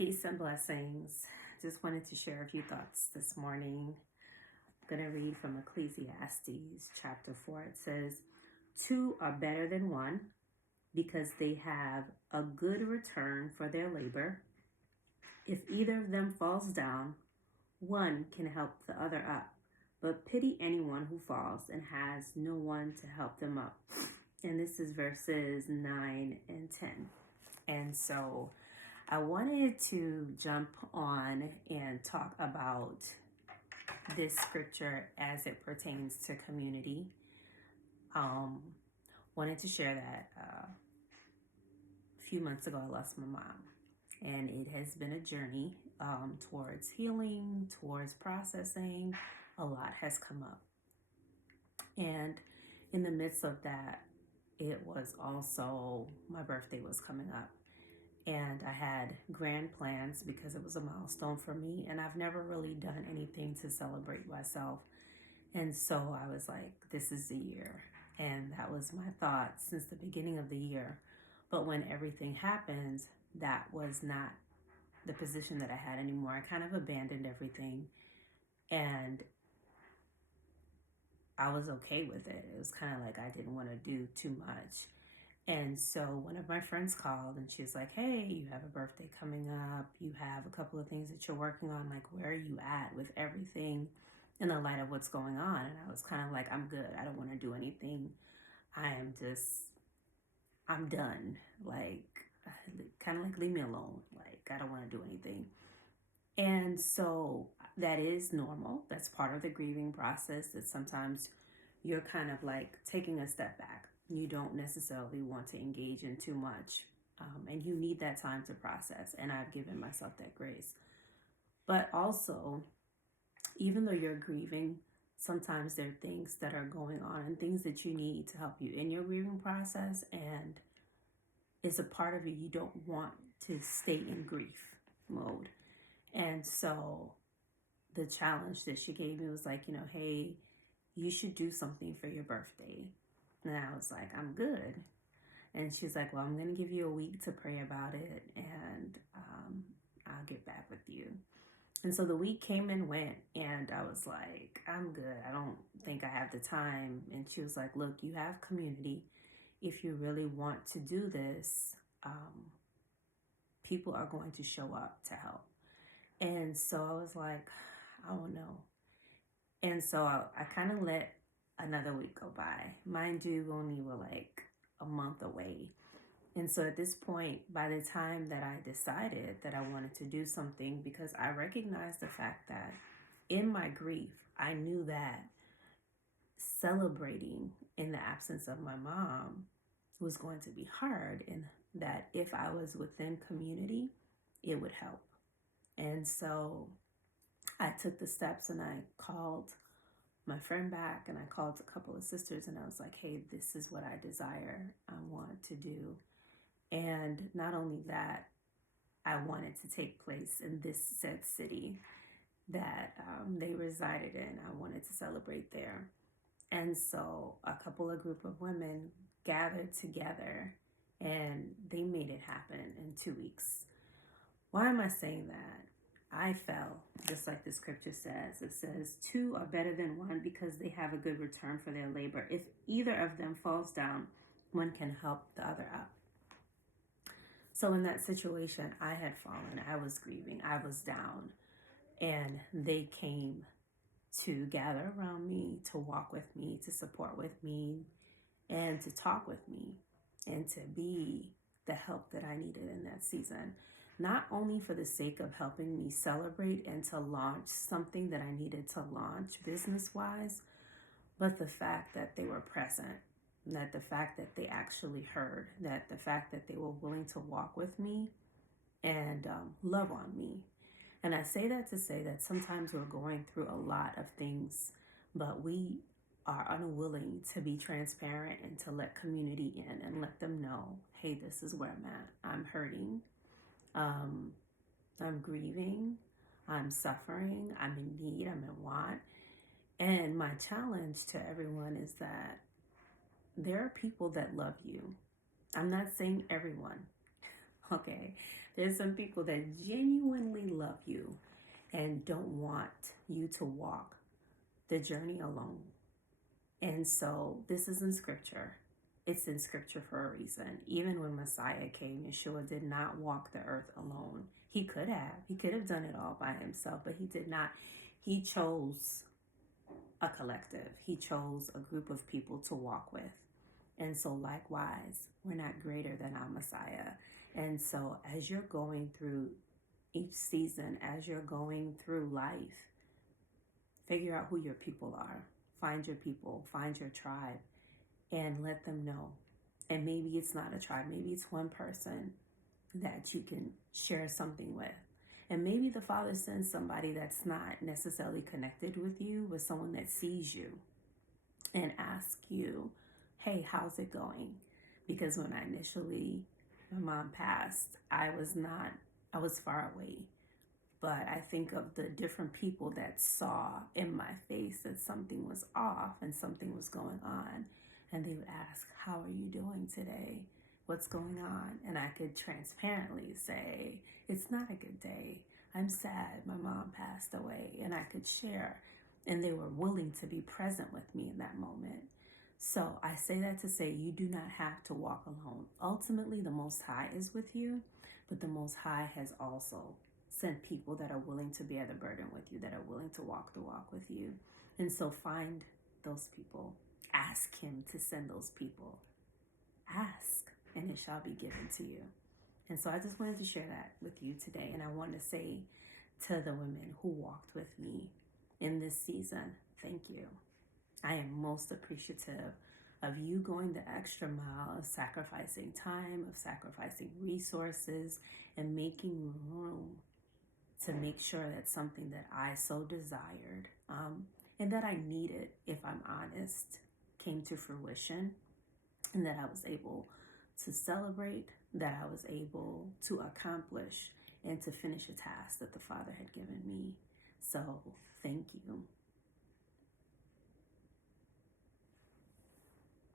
Peace and blessings. Just wanted to share a few thoughts this morning. I'm going to read from Ecclesiastes chapter 4. It says, "Two are better than one because they have a good return for their labor. If either of them falls down, one can help the other up. But pity anyone who falls and has no one to help them up." And this is verses 9 and 10. And so I wanted to jump on and talk about this scripture as it pertains to community. Wanted to share that a few months ago I lost my mom, and it has been a journey towards healing, towards processing. A lot has come up, and in the midst of that, it was also my birthday was coming up. And I had grand plans because it was a milestone for me. And I've never really done anything to celebrate myself. And so I was like, this is the year. And that was my thought since the beginning of the year. But when everything happened, that was not the position that I had anymore. I kind of abandoned everything. And I was okay with it. It was kind of like I didn't want to do too much. And so one of my friends called and she was like, "Hey, you have a birthday coming up. You have a couple of things that you're working on. Like, where are you at with everything in the light of what's going on?" And I was kind of like, "I'm good. I don't want to do anything. I'm done. Like, kind of like, leave me alone. Like, I don't want to do anything." And so that is normal. That's part of the grieving process, that sometimes you're kind of like taking a step back. You don't necessarily want to engage in too much. And you need that time to process. And I've given myself that grace. But also, even though you're grieving, sometimes there are things that are going on and things that you need to help you in your grieving process. And it's a part of you don't want to stay in grief mode. And so the challenge that she gave me was like, hey, you should do something for your birthday. And I was like, I'm good. And she's like, well, I'm going to give you a week to pray about it, and I'll get back with you. And so the week came and went, and I was like, I'm good. I don't think I have the time. And she was like, look, you have community. If you really want to do this, people are going to show up to help. And so I was like, I don't know. And so I kind of let another week go by. Mind you, we only were like a month away. And so at this point, by the time that I decided that I wanted to do something, because I recognized the fact that in my grief, I knew that celebrating in the absence of my mom was going to be hard, and that if I was within community, it would help. And so I took the steps and I called my friend back, and I called a couple of sisters, and I was like, hey, this is what I desire, I want to do. And not only that, I wanted to take place in this said city that they resided in. I wanted to celebrate there. And so a group of women gathered together, and they made it happen in 2 weeks. Why am I saying that? I fell, just like the scripture says. It says, two are better than one because they have a good return for their labor. If either of them falls down, one can help the other up. So in that situation, I had fallen. I was grieving. I was down. And they came to gather around me, to walk with me, to support with me, and to talk with me, and to be the help that I needed in that season. Not only for the sake of helping me celebrate and to launch something that I needed to launch business-wise, but the fact that they were present, that the fact that they actually heard, that the fact that they were willing to walk with me and love on me. And I say that to say that sometimes we're going through a lot of things, but we are unwilling to be transparent and to let community in and let them know, hey, this is where I'm at. I'm hurting. I'm grieving. I'm suffering. I'm in need. I'm in want. And my challenge to everyone is that there are people that love you. I'm not saying everyone. Okay, there's some people that genuinely love you and don't want you to walk the journey alone. And so this is in scripture. It's in scripture for a reason. Even when Messiah came, Yeshua did not walk the earth alone. He could have. He could have done it all by himself, but he did not. He chose a collective. He chose a group of people to walk with. And so likewise, we're not greater than our Messiah. And so as you're going through each season, as you're going through life, figure out who your people are. Find your people, find your tribe, and let them know. And maybe it's not a tribe, maybe it's one person that you can share something with. And maybe the Father sends somebody that's not necessarily connected with you, but someone that sees you and asks you, hey, how's it going? Because when my mom passed, I was far away. But I think of the different people that saw in my face that something was off and something was going on. And they would ask, how are you doing today? What's going on? And I could transparently say, it's not a good day. I'm sad. My mom passed away. And I could share. And they were willing to be present with me in that moment. So I say that to say you do not have to walk alone. Ultimately, the Most High is with you, but the Most High has also sent people that are willing to bear the burden with you, that are willing to walk the walk with you. And so find those people. Ask him to send those people. Ask, and it shall be given to you. And so I just wanted to share that with you today. And I want to say to the women who walked with me in this season, thank you. I am most appreciative of you going the extra mile, of sacrificing time, of sacrificing resources, and making room to make sure that something that I so desired and that I needed, if I'm honest, came to fruition, and that I was able to celebrate, that I was able to accomplish, and to finish a task that the Father had given me. So thank you.